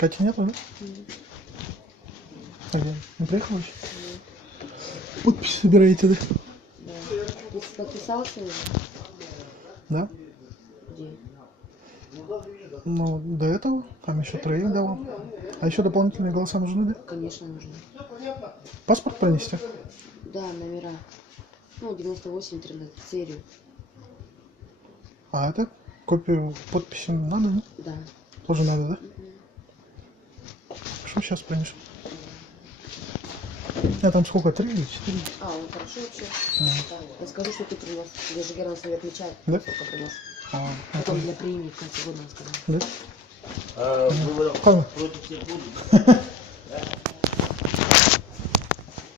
Кати нету, да? Не приехала еще? Подпись собираете, да? Да. Ты подписался уже? Да? Где? Ну, до этого, там еще троих давал. А еще дополнительные голоса нужны, да? Конечно, нужно. Паспорт принести? Да, номера. Ну, 98-13, серию. А это копию подписи надо, да? Да. Тоже надо, да? Что сейчас принесу? А там сколько? 3 или 4? А, ну хорошо вообще. Да. Я скажу, что ты принес. Я же Герман себе отмечает, Да? сколько принес. Это... Потом для премии в конце года он сказал. Да? А выборов Ладно. против всех будет?